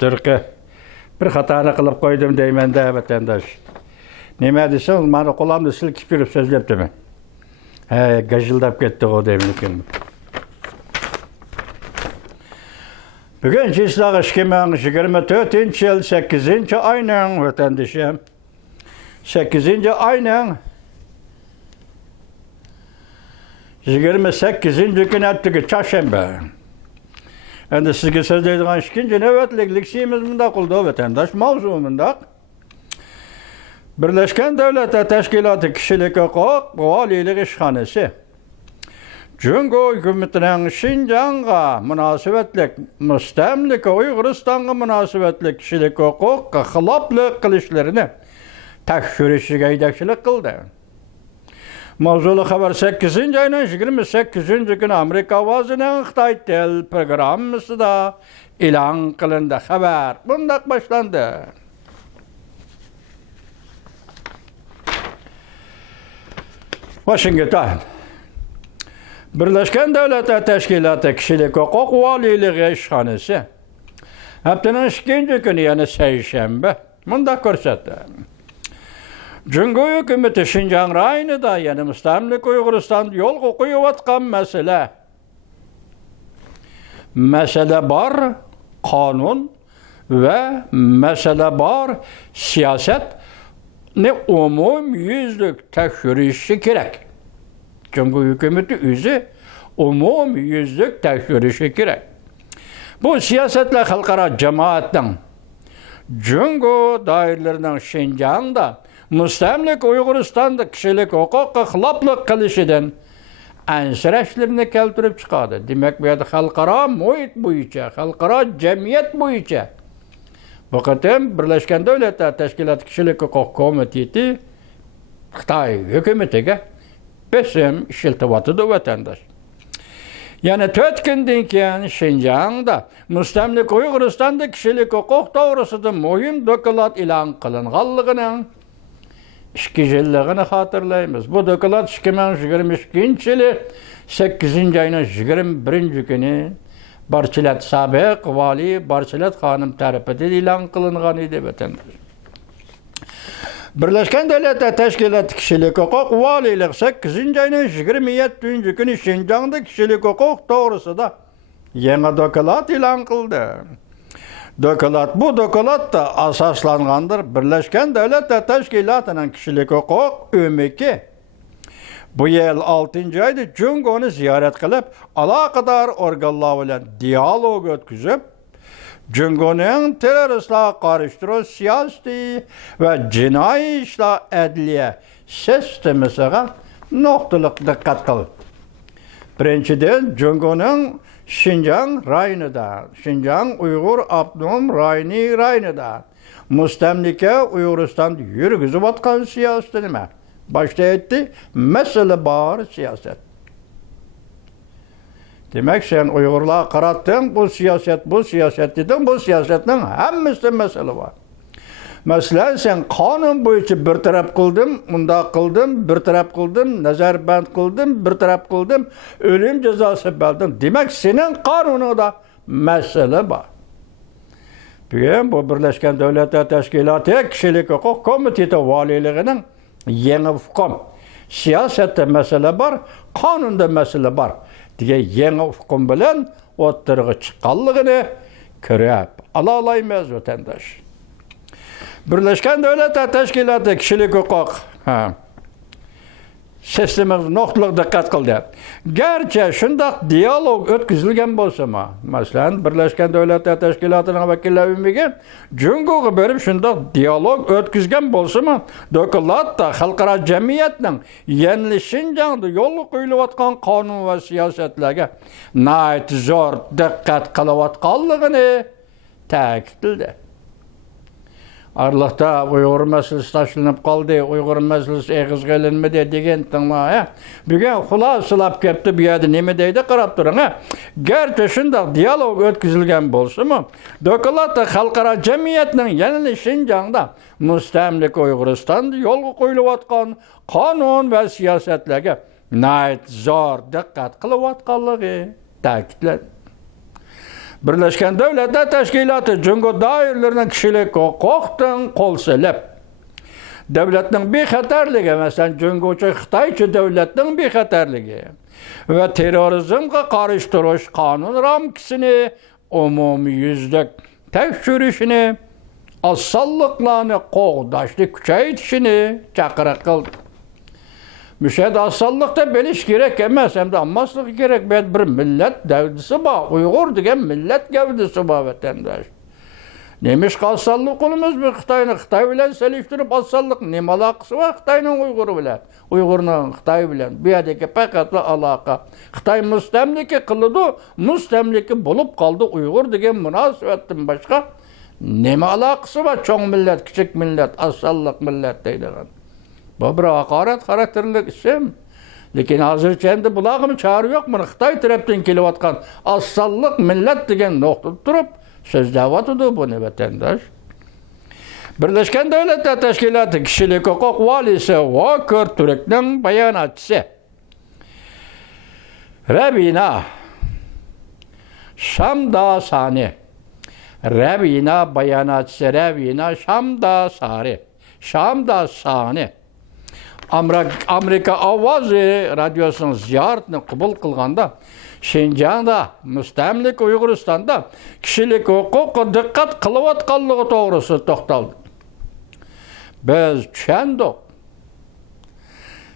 Türkiye bir hatаны qilib qo'ydim deyman-da, vatandosh. Nima desam, meni qo'limni silkib berib so'zlabdimi? Gajildab ketdi o deyman. Bugun chislag'i 2024-yil 8-oyning vatandoshim. 8-oyning 28-kuni atdagi chorshanba. Endi sizga so'zlaydigan ikkinchi navbatlik leksiyamiz bundaq qildi vatandosh, mavzu bundaq. Birlashgan Davlatlar Tashkiloti kishilik huquq valiylik ishxonasi Jungo hukumatining Xinjiangga munosabatlik mustamlik Uyg'uristonga munosabatlik kishilik huquqqa xiloflik qilishlarini tekshirishiga yetakchilik qildi. Mavzuli xabar 8-oyning 28-kuni Amerika ovozining Xitoy til programmasida e'lon qilindi. Xabar bundaq boshlandi. Washington Birlashgan Davlatlar Tashkiloti kishilik huquq valiyligi ishxonasi haftaning 2-kuni, ya'ni seshanba, bundaq ko'rsatdi. Jungo hukumati Xinjiang rayonida, ya'ni mustamlik Uyg'uristonda yo'lga qo'yayotgan masala bor qonun va masala bor siyosatni umumyuzlik tekshirishi kerak. Jungo hukumati o'zi umumyuzlik tekshirishi kerak. Bu siyosatlar xalqaro jamoatning Jungo doiralarining Xinjiangda mustamlik Uyg'uristonda kishilik huquqqa xiloflik qilishidan ansirashlarni keltirib chiqadi. Demak, bu yerda xalqaro muhit bo'yicha, xalqaro jamiyat bo'yicha bu qatam Birlashgan Davlatlar Tashkiloti kishilik huquq komiteti Xitoy hukumatiga besim ishiltiyotidir vatandosh. Yana 4 kundan keyin Xinjiangda mustamlik Uyg'uristonda kishilik huquq to'g'risida muhim doklad e'lon qilinganligining 2-yilligini xotirlaymiz. Bu doklad 2022-yil 8-oyning 21-kuni Barchilat sobiq vali Barchilat xonim tarafidan e'lon qilingan edi vatandosh. Birlashgan Davlatlar Tashkiloti kishilik huquq valiylik 8-oyning 27-kuni Xinjiangda kishilik huquq to'g'risida yangi doklad e'lon qildi. Bu dokladda asoslangandir Birlashgan Davlatlar Tashkilotining kishilik huquq o'miki. Bu yil 6-oyda Jungoni ziyorat qilib, aloqador organlar bilan dialog o'tkazib, Jungoning terroristlarga qarshi turish siyosiy va jinoiy ishlar adliya sistemasiga nuqtaliq diqqat qildi. Birinchidan, Jungoning Xinjiang rayonida, Xinjiang Uyg'ur avtonom rayonida mustamlika Uyg'uristonda yurgizayotgan siyosat nima? Boshda aytdi, masala bor siyosat. Demak, sen Uyg'urlar qaratding, bu siyosat dedim, bu siyosatning hammasida masala bor. Masalan, sen qonun bo'yicha bir taraf qildim, undaq qildim, bir taraf qildim, nazarband qildim, bir taraf qildim, o'lim jazosi berdim. Demak, sening qonuningda masala bor. Bugun bu Birlashgan Davlatlar Tashkiloti kishilik huquq komiteti valiyligining yangi hukm. Siyosatda masala bor, qonunda masala bor degan yangi hukm bilan o'ttirg'i chiqqanligini ko'rib olaymiz vatandosh. Birlashgan Davlatlar Tashkiloti kishilik huquq sistemasiga nuqtaliq diqqat qildi. Garchi shundoq dialog o'tkazilgan bo'lsa-mu, masalan, Birlashgan Davlatlar Tashkilotining vakillari umiga Jungoga berib shundoq dialog o'tkazgan bo'lsa-mu, dokladda xalqaro jamiyatning yangi Xinjiangda yo'lga qo'yilayotgan qonun va siyosatlarga nihoyat zo'r diqqat qilayotganligini ta'kidladi. Arlıqda Uyghur meselesi taşlanıp kaldı, Uyghur meselesi eğiz gelinmedi degen tınla. Bugün hulasılap kepti bir yerde nemi deydi qarap durun. Gerçi şundaq diyalog ötküzülgen bolsa mı? Dokulatı halkara cemiyetinin yanını Şinjan'da müstemlik Uyg'uristonda yolga qo'yilayotgan qonun ve siyasetlerge nayt zor diqqat qilayotganligi ta'kidlandi. Birleşken Devletler Teşkilatı Cungo dairlerinin kişilik hukuktan kol selep. Devletin bir xatarligi, mesela Cungo'cu Xitayçı devletin bir xatarligi ve terörizmga qarshi turush qonun ramkasini umumi yüzlük tekshirishini, assallıqlarni qo'g'dashni kuchaytirishini chaqiriq qildi. Müşahede assallıkta beliş gerek emez, hem de anmaslık gerek. Bir millet devdisi var. Uygur degen millet gevdisi var vatandaş. Neymiş ki assallık olumuz bir Xitay'ın Xitay bilen seliştirip assallık neyim alakası var Xitay'ın Uygur'u bilen. Uygur'un Xitay bilen. Bir yerdeki pakatlı alaka. Xitay müstemliki kılıdı, müstemliki bulup kaldı. Uygur degen münasibetin başka neyim alakası var? Çoğun millet, küçük millet, assallık millet deydiğin. Bu bir hakaret karakterlik isim. Lekin hazırca endi bulağımı çağrı yok mu? Xitay taraftan kelivatkan assallık millet degen noktada turup sözlevatıdı bunu vatandaş. Birleşken Devletler Teşkilatı Kişilik Hukuk Valisi Walker Türk'ün bayanatçısı Rabina Şamdasani Rabina bayanatçısı Rabina Şamdasani Amerika Avazı Radyosu'nun ziyaretini kabul kılganda Şinjan'da, müstemlik Uyg'uristonda kişilik hukuku dikkat kılıvatkanlığı doğrusu toxtaldı. Biz tushundik.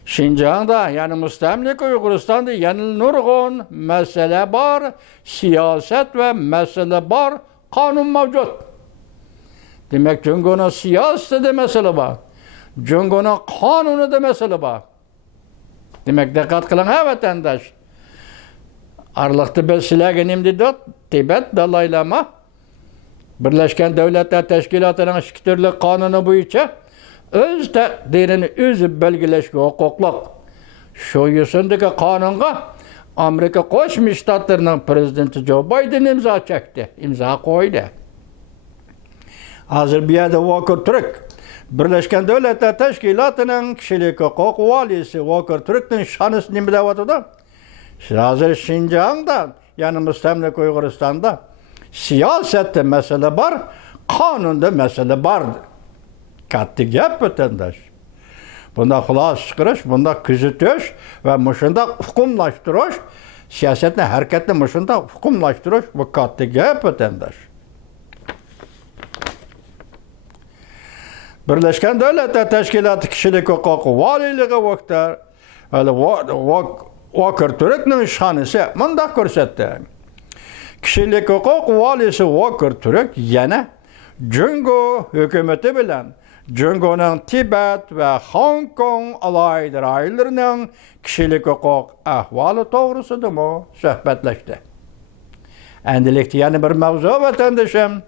Şinjan'da, yani müstemlik Uyg'uristonda yani nurg'un mesele var, siyaset ve mesele var, kanun mevcut. Demek Cungo'nun siyaseti de mesele var. Cungo'nun kanunu da mesele var. Demek dikkat kılın ha vatandaş. Arlıqda biz sizlerge nimdi dot, Tibet dalaylama, Birleşken Devletler Teşkilatı'nın şiktirlik kanunu boyunca öz takdirini özü belgileşke hukukluq. Şu yüzündeki kanunga Amerika Qo'shma Shtatlarının prezidenti Joe Biden imza çekti, imza koydu. Hazır bir yerde Walker Türk, Birleşken Devletler Teşkilatı'nın kişilik hukuk valisi Walker Türk'ün şanısı nimde vatıda? Hazır Şinjan'da, yani müstemlik Uyg'uristonda siyasette mesele var, kanunda mesele vardır. Katta gap vatandaş. Bunda xulos chiqarish, bunda kuzatish ve muşunda hukumlashtirish, siyasetni harakatni muşunda hukumlashtirish bu katta gap vatandaş. Birleşken Devletler Teşkilatı Kişilik Hukuk Valiliği vaqtda Walker Türk'ün şanısı mundaq ko'rsatdi. Kişilik hukuk valisi Walker Türk yana Cungo hükümeti bilen Cungo'nun Tibet ve Hong Kong alaylı raylarının kişilik hukuk ahvalı doğrusudur mu söhbetleşti. Endilikti yani bir mevzu vatandaşım.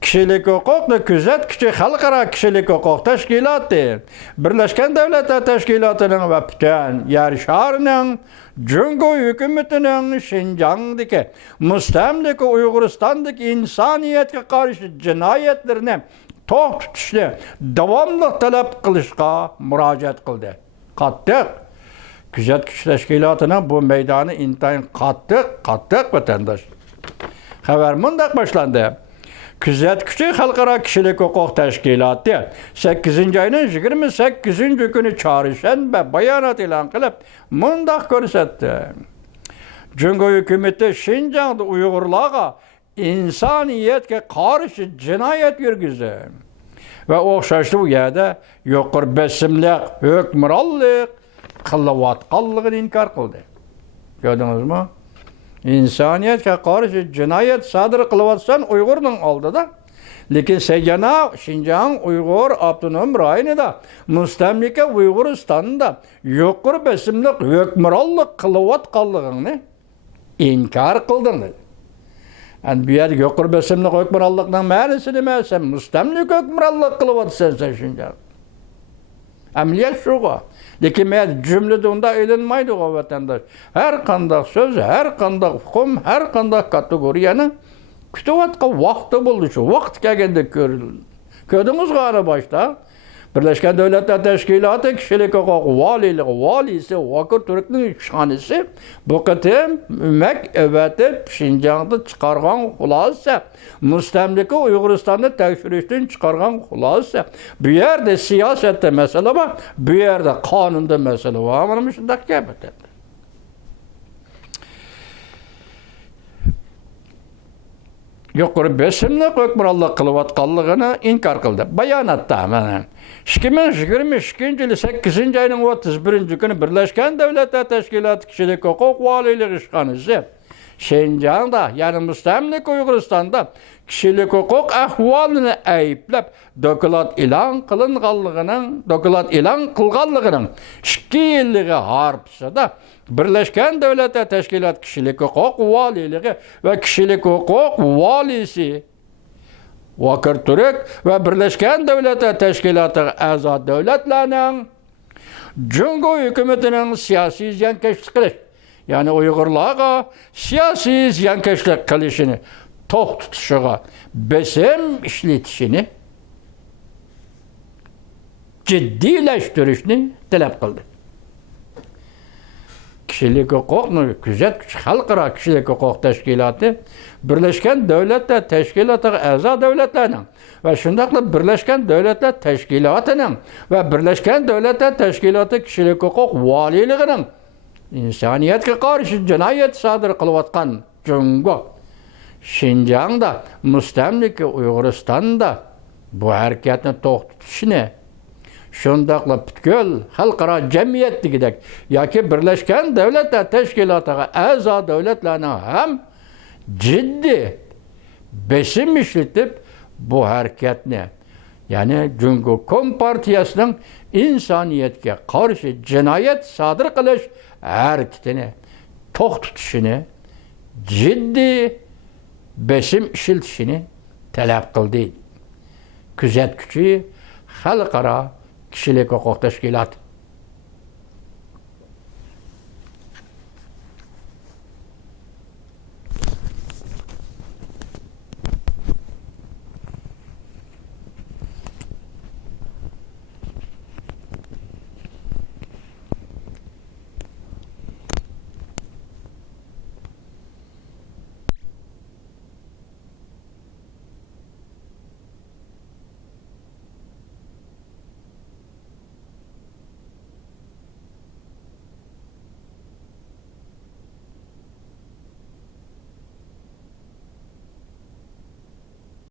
Kişilik hukukni kuzatuvchi xalqaro kişilik hukuk teşkilatı, Birleşken Devletler Teşkilatı'nın ve bütün yer şarının Cungo hükümetinin Şinjan'daki müstemlik Uyg'uriston'daki insaniyetga qarshi cinayetlerini to'q tutishni davomli talab qilishga murojaat qildi. Qattiq kuzatuvchi teşkilatının bu meydanı intayin qattiq vatandaş. Xabar mundaq boshlandı. Kuzatuvchi Xalqaro Kişilik Hukuk Teşkilatı 8. ayının 28. günü çarşamba bayanat e'lon qilib mundaq ko'rsatdi. Cungo hükümeti Şinjan'da Uyg'urlarga insoniyatga qarshi jinoyat yurgizdi ve o'xshashli bu yerda yuqori besimlik, hukmronlik qilayotganligini inkor qildi. Gördünüz mü? İnsaniyetga qarshi jinoyat sodir qilayotsan Uyg'urning oldida, lekin Seyana Şinjan Uyg'ur avtonom rayonida mustamlika Uyg'uristonda yuqori besimlik hukmronlik qilayotganligini inkor qilding. Yani bir yer yukarı besimlik hükümranlıktan mağarası nime? Sen müstemlik hükümranlık kılıvatsan sen şimdi. Emniyet şu o. Lekin men cümlede onda eğlenmeydi o vatandaş. Her kandak söz, her kandak hüküm, her kandak kategoriyanın kütüvatqa vakti buldu şu. Vakt kelgende görülür. Gördünüz gari başta. Birleşken Devletler Teşkilatı kişilik hukuk valisi Vakır Türk'ün şanesi bu kıtım ümek evetip Şinjan'da çıkargan hulasa müstemlike Uyguristan'da tekşirişten çıkargan hulasa bir yerde siyasette mesele var, bir yerde kanunda mesele var. Ama şimdi kâbet etti. Yukarı besimlik hükümranlık kılıvatqanlığını inkar kıldı. Bayanatda hemen. 2022 yılı 8. ayının 31. günü Birleşken Devletler Teşkilatı Kişilik Hukuk Valiliği İşhanesi Şinjan'da yani müstemlik Uyguristan'da kişilik hukuk ahvalını ayıplab dokulat ilan kılganlığının 2 yıllığı harpsıda Birleşken Devletler Teşkilatı Kişilik Hukuk Valiliği ve Kişilik Hukuk Valisi Vakır Türk ve Birleşken Devletler Teşkilatı azad devletlerinin Cungo hükümetinin siyasi ziyankeşlik kılış yani Uygurlarga siyasi ziyankeşlik kılışını tok tutuşuğa besim işletişini ciddileştirişini talep kıldı. Kişilik hukukunu küzetgüç Halkara Kişilik Hukuk Teşkilatı Birleşken Devletler Teşkilatı azad devletlerinin ve şundakla Birleşken Devletler Teşkilatı'nın ve Birleşken Devletler Teşkilatı Kişilik Hukuk Valiliğinin insaniyetke karşı cinayet sadır kılıvatkan Cungo Şinjan'da müstemlike Uyguristan'da bu hareketini tok tutuşunu şundakla bütkül halkara cemiyet digidek yoki Birleşken Devletler Teşkilatı'na a'zo devletlerine hem ciddi besim işletip bu hareketini yani Cungo Kompartiyası'nın insaniyetke karşı cinayet sadır kılış hareketini tok tutuşunu ciddi besim işletişini talep kıldı. Küzetgücü halkara Kişilik Hukuk Teşkilatı.